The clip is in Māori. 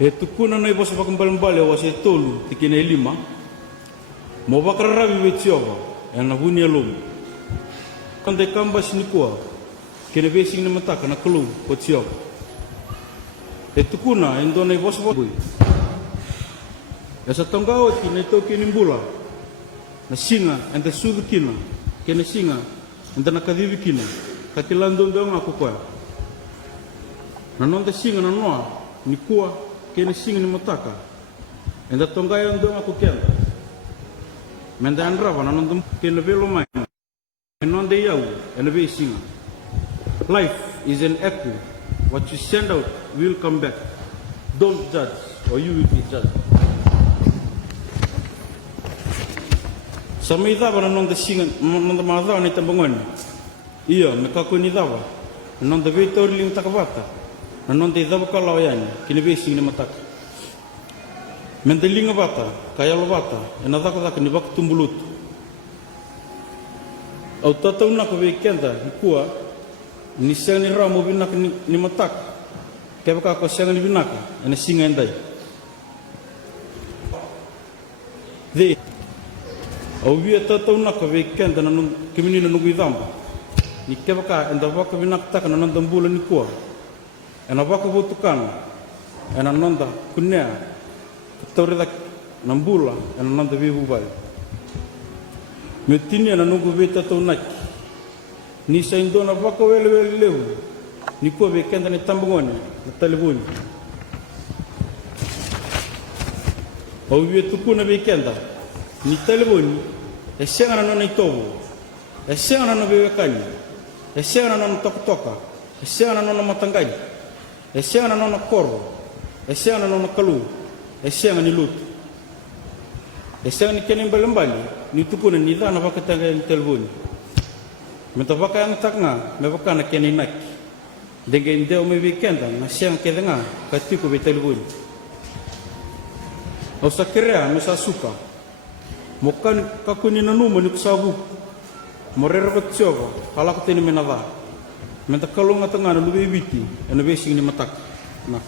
E tukuna na ibosa pakambalimbali wa se tolu tikine lima. Mo bakararabi wetiova na vuni alum. Kande kamba sinikua kene vesing na mataka na kalu wetiova. E tukuna indona ibosa boi. Esa tongao kine toki nimbula na singa ente sudu kina kene singa ente na kadivi kina kakilando ndonga kukoa. Na nonde singa na noa nikua kene singa ni mataka ente tongayo ndonga kukenda. Menda andrava na nonde kene velo mai nonde yau ene ve singa. Life is an echo. What you send out will come back. Don't judge or you will be judged. Sa may dava na nonde singa nonde madava ni tambangoni. Iya me kako ni dava. Nonde vetor ling takavata. Na nonde dava kalau yani kini vesing ni mataka. Mende linga bata kaya lo bata ena daka ni bak tumbulut. Au tatau na ko vekenda ikua ni seng ni ramo binak ni mataka. Kaya ka ko seng ni binaka ena singa endai. De au via tatau na ko vekenda na kimini na nugu idamba. Ni kaya ka enda baka binak taka na nonda mbula ni kua. Ena baka butukan ena nonda kunea Torida nambula ena nonda vivu vai. Metini ena nugu veta tau naki. Ni sa indona baka wele leu. Ni kua vekenda ni tambangoni na talibuni. Au via tukuna vekenda ni talibuni e senga na nona itovu. E senga na nona vevekani. E senga na nona tokotoka. E senga na nona matangai. E senga na nona koro. E senga na nona kalu. E senga ni lutu. E senga ni kene mbali ni tukuna ni dana baka tanga ni telefoni. Meta baka yang taknga me baka na kene naki. Denge indeo me weekenda na senga kedenga katiku be telefoni. Au sakerea me sa suka. Mokan kakuni na numa ni kusabu. Morera kotsioba halak teni menava. Meta kalunga tanga na lubi biti ena vesing ni matak. Nah.